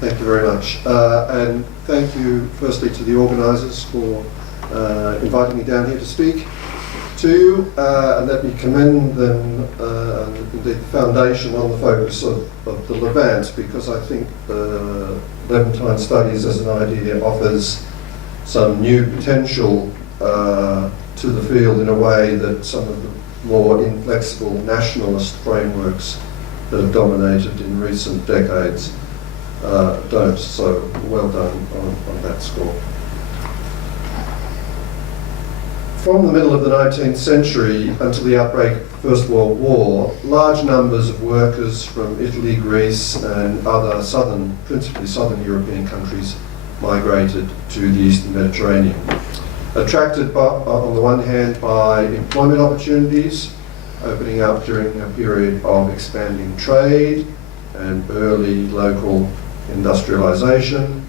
Thank you very much. And thank you firstly to the organisers for inviting me down here to speak to you. And let me commend them, and indeed the foundation, on the focus of the Levant, because I think Levantine studies as an idea offers some new potential to the field in a way that some of the more inflexible nationalist frameworks that have dominated in recent decades don't. So well done on that score. From the middle of the 19th century until the outbreak of the First World War, large numbers of workers from Italy, Greece and other principally southern European countries migrated to the Eastern Mediterranean. Attracted on the one hand by employment opportunities opening up during a period of expanding trade and early local industrialisation,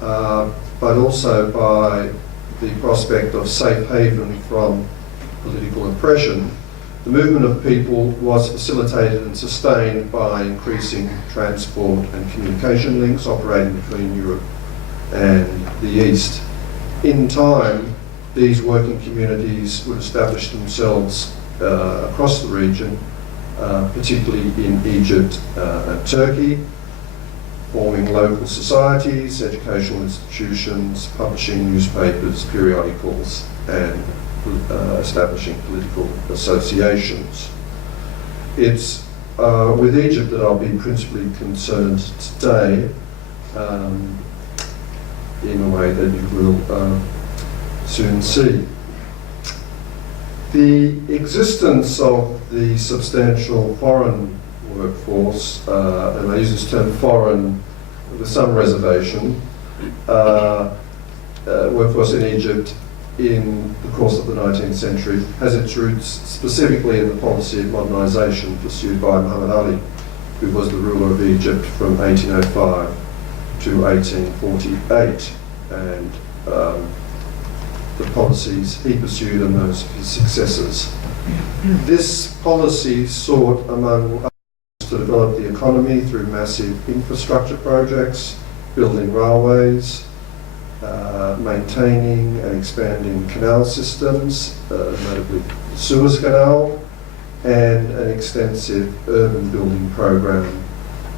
but also by the prospect of safe haven from political oppression, the movement of people was facilitated and sustained by increasing transport and communication links operating between Europe and the East. In time, these working communities would establish themselves across the region, particularly in Egypt and Turkey, forming local societies, educational institutions, publishing newspapers, periodicals, and establishing political associations. It's with Egypt that I'll be principally concerned today, in a way that you will soon see. The existence of the substantial foreign workforce, and I use this term foreign with some reservation, workforce in Egypt in the course of the 19th century has its roots specifically in the policy of modernisation pursued by Muhammad Ali, who was the ruler of Egypt from 1805 to 1848, and the policies he pursued and those of his successors. This policy sought, among others, to develop the economy through massive infrastructure projects, building railways, maintaining and expanding canal systems, notably the Suez Canal, and an extensive urban building program,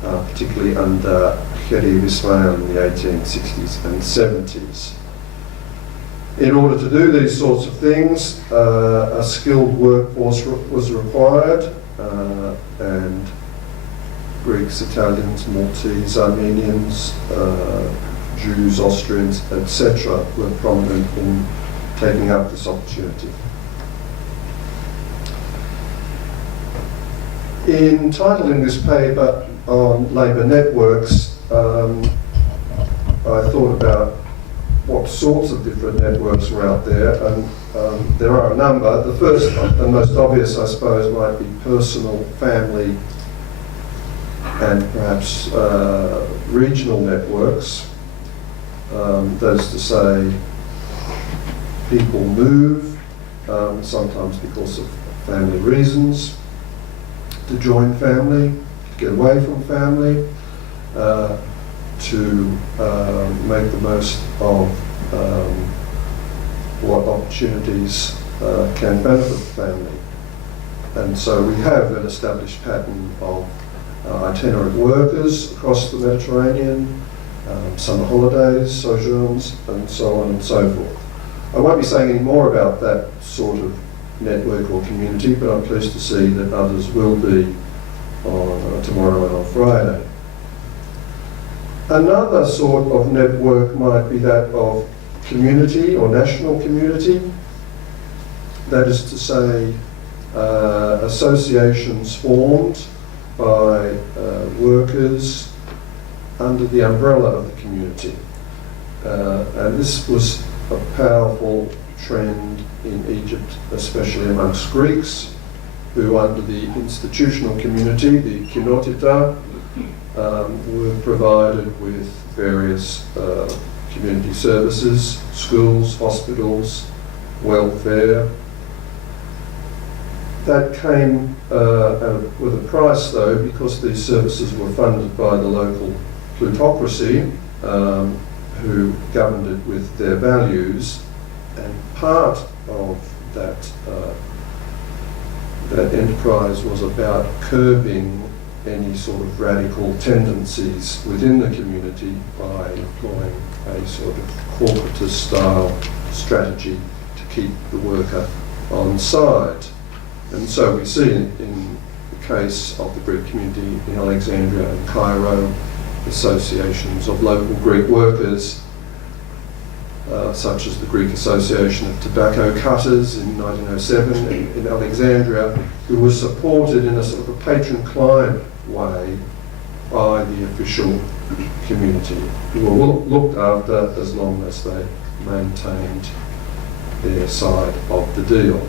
particularly under Khedive Ismail in the 1860s and 70s. In order to do these sorts of things, a skilled workforce was required, and Greeks, Italians, Maltese, Armenians, Jews, Austrians, etc. were prominent in taking up this opportunity. In titling this paper on labour networks, I thought about what sorts of different networks were out there, and there are a number. The first and most obvious, I suppose, might be personal, family, and perhaps regional networks. That is to say, people move, sometimes because of family reasons, to join family, to get away from family, to make the most of what opportunities can benefit the family. And so we have an established pattern of itinerant workers across the Mediterranean, summer holidays, sojourns, and so on and so forth. I won't be saying any more about that sort of network or community, but I'm pleased to see that others will be on tomorrow and on Friday. Another sort of network might be that of community or national community. That is to say, associations formed by workers under the umbrella of the community. And this was a powerful trend in Egypt, especially amongst Greeks, who under the institutional community, the kinotita, were provided with various community services, schools, hospitals, welfare. That came with a price, though, because these services were funded by the local plutocracy who governed it with their values, and part of that enterprise was about curbing any sort of radical tendencies within the community by employing a sort of corporatist style strategy to keep the worker on side. And so we see in the case of the Greek community in Alexandria and Cairo, associations of local Greek workers, such as the Greek Association of Tobacco Cutters in 1907 in Alexandria, who was supported in a sort of a patron-client way by the official community, who were looked after as long as they maintained their side of the deal.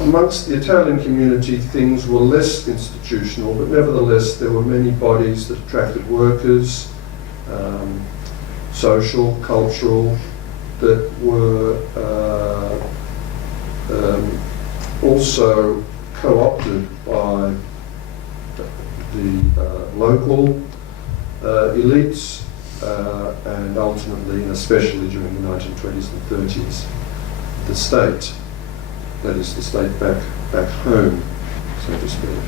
Amongst the Italian community, things were less institutional, but nevertheless there were many bodies that attracted workers, social, cultural, that were also co-opted by the local elites and ultimately, and especially during the 1920s and 30s, the state, that is the state back home, so to speak.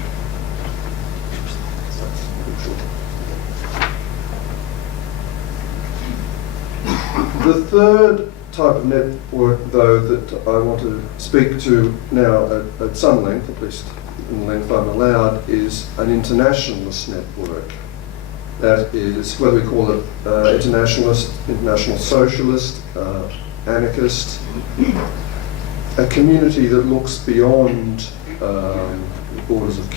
The third type of network, though, that I want to speak to now at some length, at least in the length I'm allowed, is an internationalist network. That is, whether we call it internationalist, international socialist, anarchist, a community that looks beyond the borders of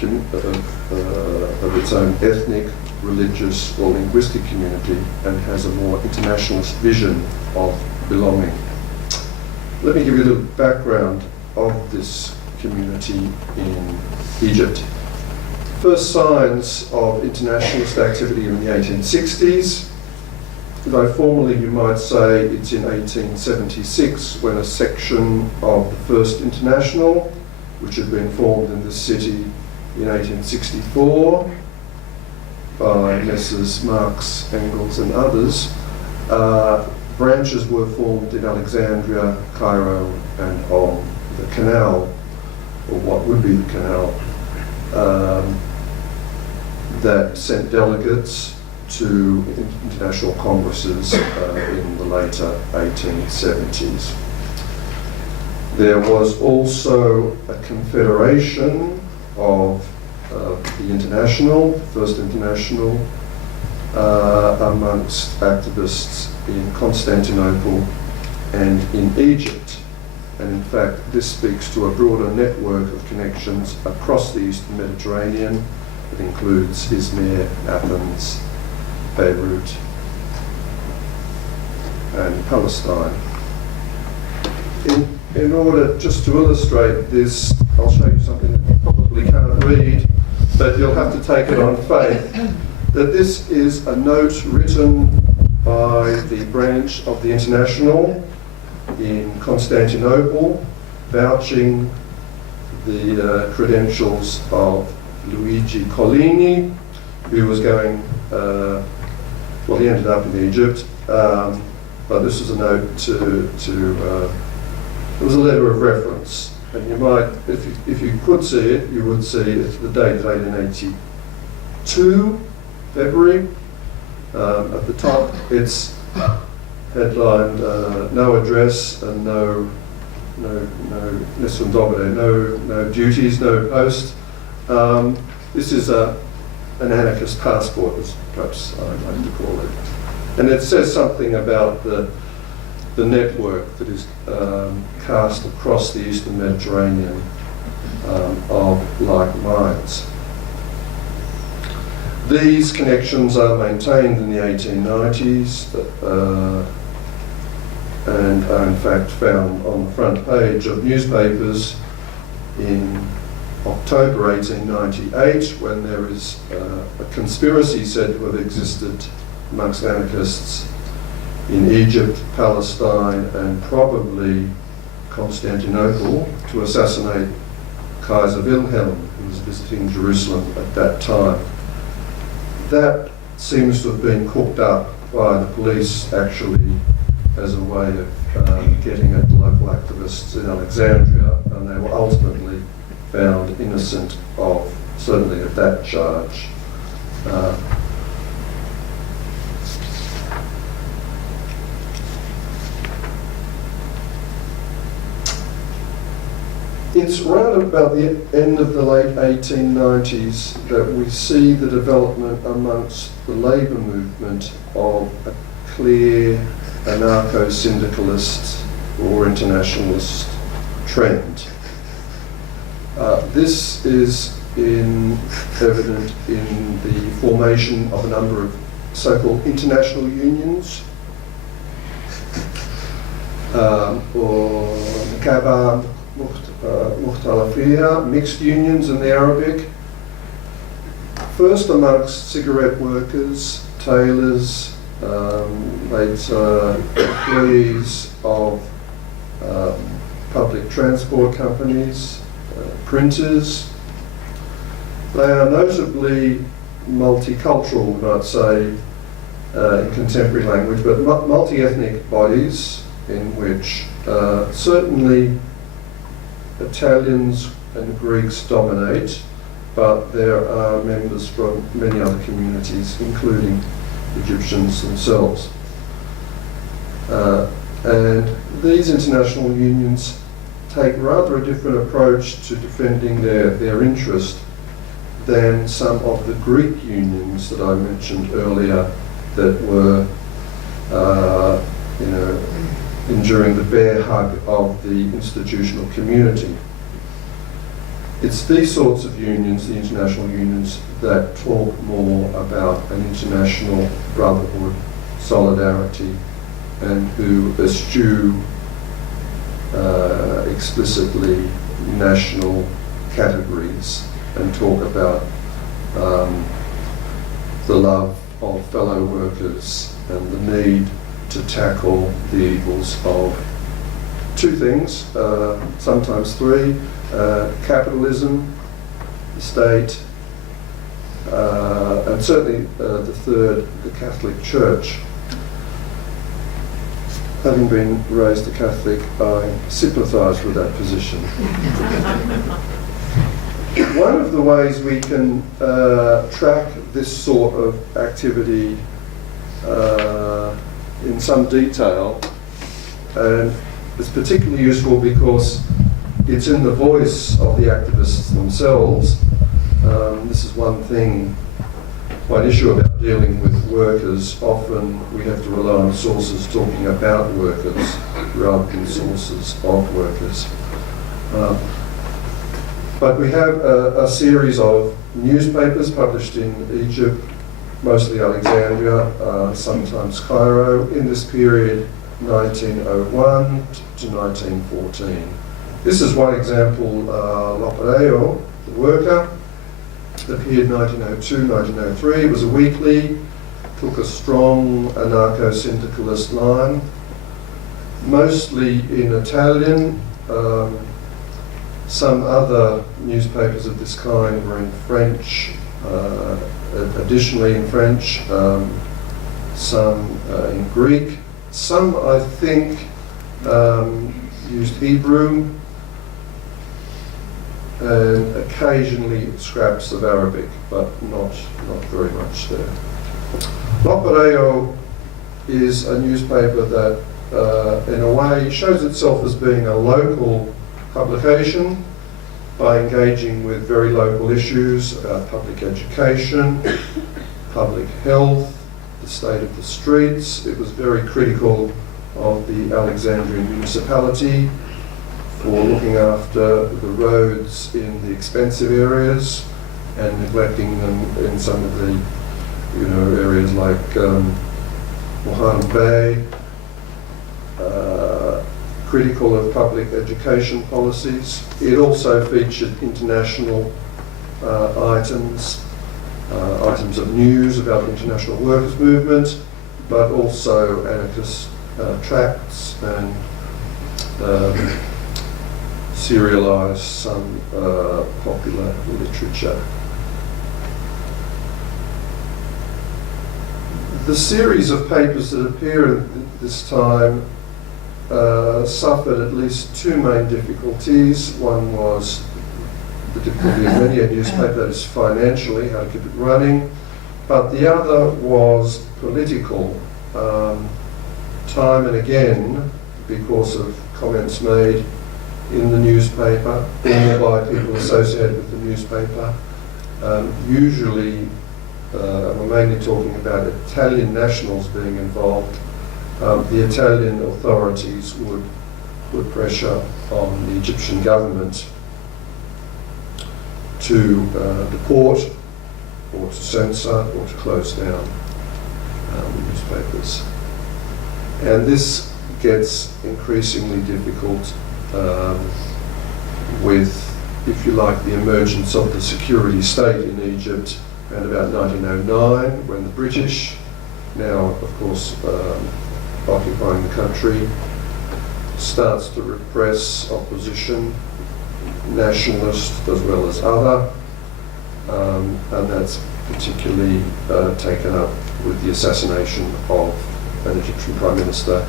its own ethnic, religious or linguistic community and has a more internationalist vision of belonging. Let me give you a little background of this community in Egypt. First signs of internationalist activity in the 1860s, though formally you might say it's in 1876 when a section of the First International, which had been formed in this city in 1864 by Messrs. Marx, Engels and others, branches were formed in Alexandria, Cairo and on the canal, or what would be the canal, that sent delegates to international congresses in the later 1870s. There was also a confederation of the International, First International, amongst activists in Constantinople and in Egypt. And in fact, this speaks to a broader network of connections across the Eastern Mediterranean. It includes Izmir, Athens, Beirut, and Palestine. In order just to illustrate this, I'll show you something that you probably can't read, but you'll have to take it on faith, that this is a note written by the branch of the International in Constantinople, vouching the credentials of Luigi Collini, who was going, well, he ended up in Egypt, but this was a note it was a letter of reference, and you might, if you could see it, you would see it's the date is 1882, February. At the top, it's headlined "No address and no nessun domine, no duties, no post." This is an anarchist passport, as perhaps I like to call it, and it says something about the network that is cast across the Eastern Mediterranean of like minds. These connections are maintained in the 1890s and are in fact found on the front page of newspapers in October 1898, when there is a conspiracy said to have existed amongst anarchists in Egypt, Palestine, and probably Constantinople to assassinate Kaiser Wilhelm, who was visiting Jerusalem at that time. That seems to have been cooked up by the police actually as a way of getting at the local activists in Alexandria, and they were ultimately found innocent of, certainly of that charge. It's round about the end of the late 1890s that we see the development amongst the labour movement of a clear anarcho-syndicalist or internationalist trend. This is evident in the formation of a number of so-called international unions, or Nikaba Mukhtalafia, mixed unions in the Arabic, first amongst cigarette workers, tailors, later employees of public transport companies, printers. They are notably multicultural, we might say, in contemporary language, but multi-ethnic bodies in which certainly Italians and Greeks dominate, but there are members from many other communities, including Egyptians themselves. And these international unions take rather a different approach to defending their interest than some of the Greek unions that I mentioned earlier that were, enduring the bear hug of the institutional community. It's these sorts of unions, the international unions, that talk more about an international brotherhood, solidarity, and who eschew explicitly national categories and talk about the love of fellow workers and the need to tackle the evils of two things, sometimes three: capitalism, the state, and certainly the third, the Catholic Church. Having been raised a Catholic, I sympathise with that position. One of the ways we can track this sort of activity in some detail, and it's particularly useful because it's in the voice of the activists themselves. This is one issue about dealing with workers. Often we have to rely on sources talking about workers rather than sources of workers. But we have a series of newspapers published in Egypt, mostly Alexandria, sometimes Cairo, in this period 1901 to 1914. This is one example, L'Operaio, the Worker, appeared 1902, 1903. It was a weekly, took a strong anarcho-syndicalist line, mostly in Italian. Some other newspapers of this kind were in French, additionally in French, some in Greek. Some, I think, used Hebrew, and occasionally scraps of Arabic, but not very much there. L'Operaio is a newspaper that, in a way, shows itself as being a local publication by engaging with very local issues about public education, public health, the state of the streets. It was very critical of the Alexandrian municipality for looking after the roads in the expensive areas and neglecting them in some of the areas like Mohan Bay. Critical of public education policies. It also featured international items of news about the international workers' movement, but also anarchist tracts and serialised some popular literature. The series of papers that appear at this time suffered at least two main difficulties. One was the difficulty of many a newspaper, that is financially, how to keep it running, but the other was political. Time and again, because of comments made in the newspaper or by people associated with the newspaper, usually, we're mainly talking about Italian nationals being involved, the Italian authorities would put pressure on the Egyptian government to deport or to censor or to close down newspapers. And this gets increasingly difficult with, if you like, the emergence of the security state in Egypt around about 1909, when the British, now of course occupying the country, starts to repress opposition, nationalist as well as other, and that's particularly taken up with the assassination of an Egyptian Prime Minister,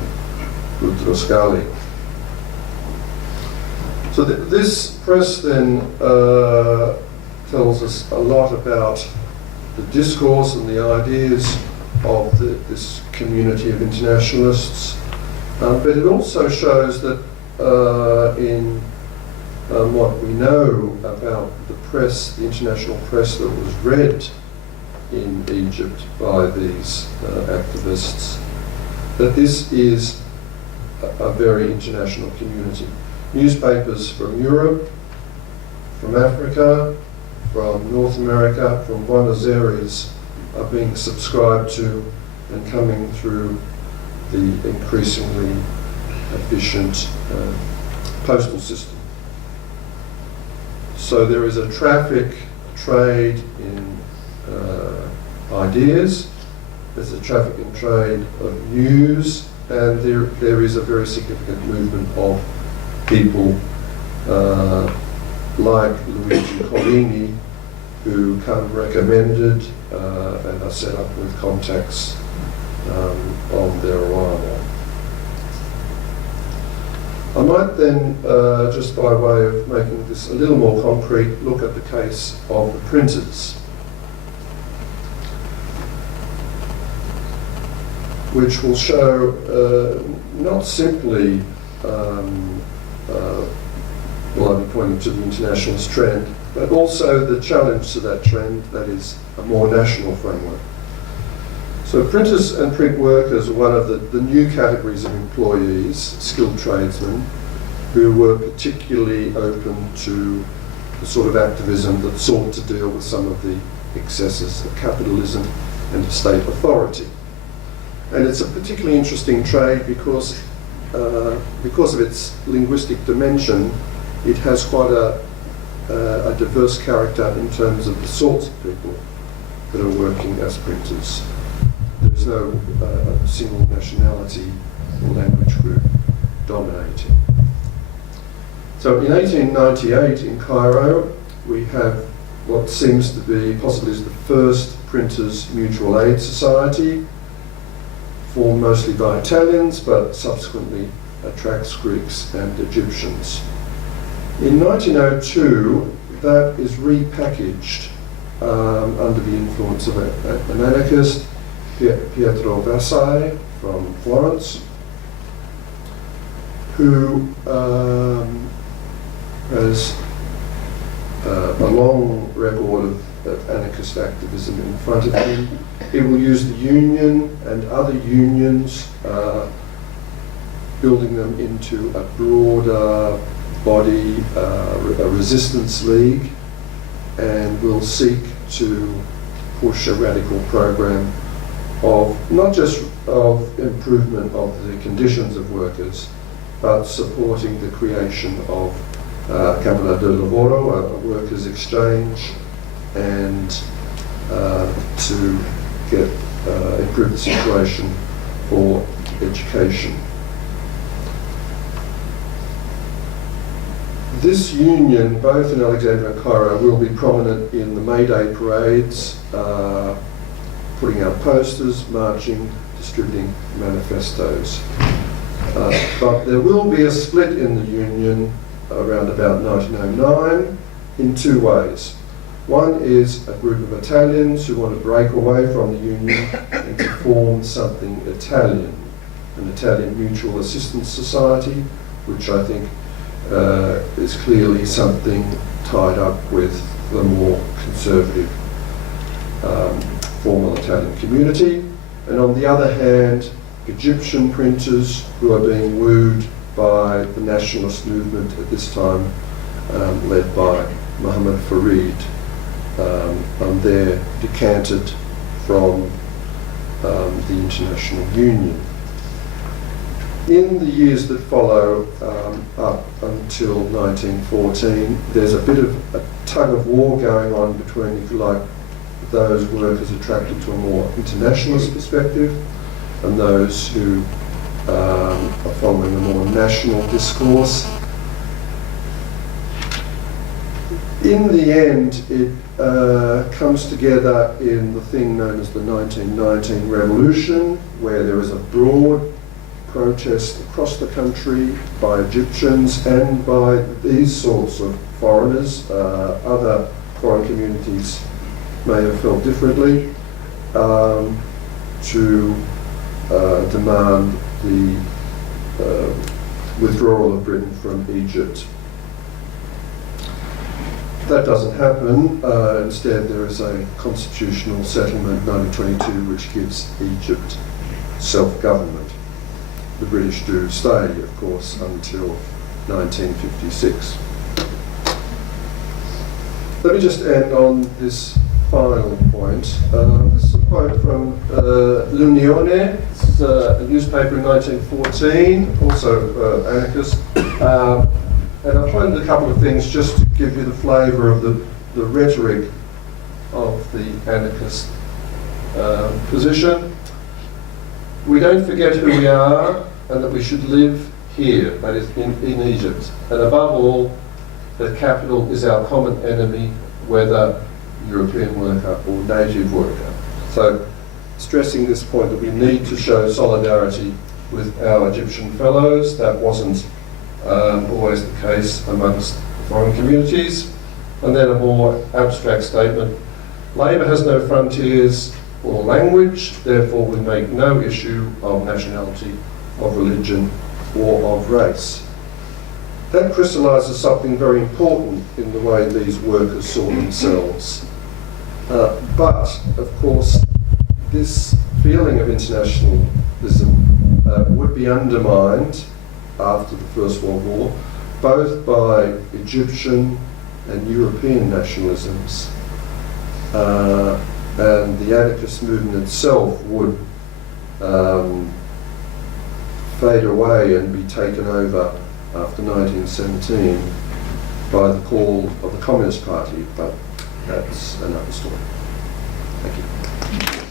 Boutros Ghali. So this press then tells us a lot about the discourse and the ideas of this community of internationalists, but it also shows that in what we know about the press, the international press that was read in Egypt by these activists, that this is a very international community. Newspapers from Europe, from Africa, from North America, from Buenos Aires are being subscribed to and coming through the increasingly efficient postal system. So there is a trade in ideas, there's a traffic and trade of news, and there is a very significant movement of people like Luigi Collini, who come recommended and are set up with contacts on their arrival. I might then, just by way of making this a little more concrete, look at the case of the printers, which will show not simply, well, I'll be pointing to the internationalist trend, but also the challenge to that trend, that is a more national framework. So printers and print workers are one of the new categories of employees, skilled tradesmen, who were particularly open to the sort of activism that sought to deal with some of the excesses of capitalism and of state authority. And it's a particularly interesting trade because of its linguistic dimension. It has quite a diverse character in terms of the sorts of people that are working as printers. There's no single nationality or language group dominating. So in 1898 in Cairo, we have what seems to be possibly the first Printers Mutual Aid Society, formed mostly by Italians, but subsequently attracts Greeks and Egyptians. In 1902, that is repackaged under the influence of an anarchist, Pietro Vasai from Florence, who has a long record of anarchist activism in front of him. He will use the union and other unions, building them into a broader body, a resistance league, and will seek to push a radical program of not just of improvement of the conditions of workers, but supporting the creation of Camera de Lavoro, a workers' exchange, and to get improve the situation for education. This union, both in Alexandria and Cairo, will be prominent in the May Day parades putting out posters, marching, distributing manifestos. But there will be a split in the Union around about 1909 in two ways. One is a group of Italians who want to break away from the Union and to form something Italian, an Italian Mutual Assistance Society, which I think is clearly something tied up with the more conservative formal Italian community. And on the other hand, Egyptian printers who are being wooed by the nationalist movement at this time, led by Muhammad Farid, and they're decanted from the International Union. In the years that follow, up until 1914, there's a bit of a tug of war going on between, if you like, those workers attracted to a more internationalist perspective and those who are following a more national discourse. In the end, it comes together in the thing known as the 1919 Revolution, where there is a broad protest across the country by Egyptians and by these sorts of foreigners. Other foreign communities may have felt differently, to demand the withdrawal of Britain from Egypt. That doesn't happen. Instead, there is a constitutional settlement, 1922, which gives Egypt self-government. The British do stay, of course, until 1956. Let me just end on this final point. This is a quote from L'Unione. This is a newspaper in 1914, also anarchist. And I've quoted a couple of things just to give you the flavour of the rhetoric of the anarchist position. We don't forget who we are and that we should live here, that is in Egypt. And above all, that capital is our common enemy, whether European worker or native worker. So, stressing this point that we need to show solidarity with our Egyptian fellows. That wasn't always the case amongst foreign communities. And then a more abstract statement. Labour has no frontiers or language, therefore we make no issue of nationality, of religion, or of race. That crystallises something very important in the way these workers saw themselves. But, of course, this feeling of internationalism would be undermined after the First World War, both by Egyptian and European nationalisms. And the anarchist movement itself would fade away and be taken over after 1917 by the call of the Communist Party, but that's another story. Thank you.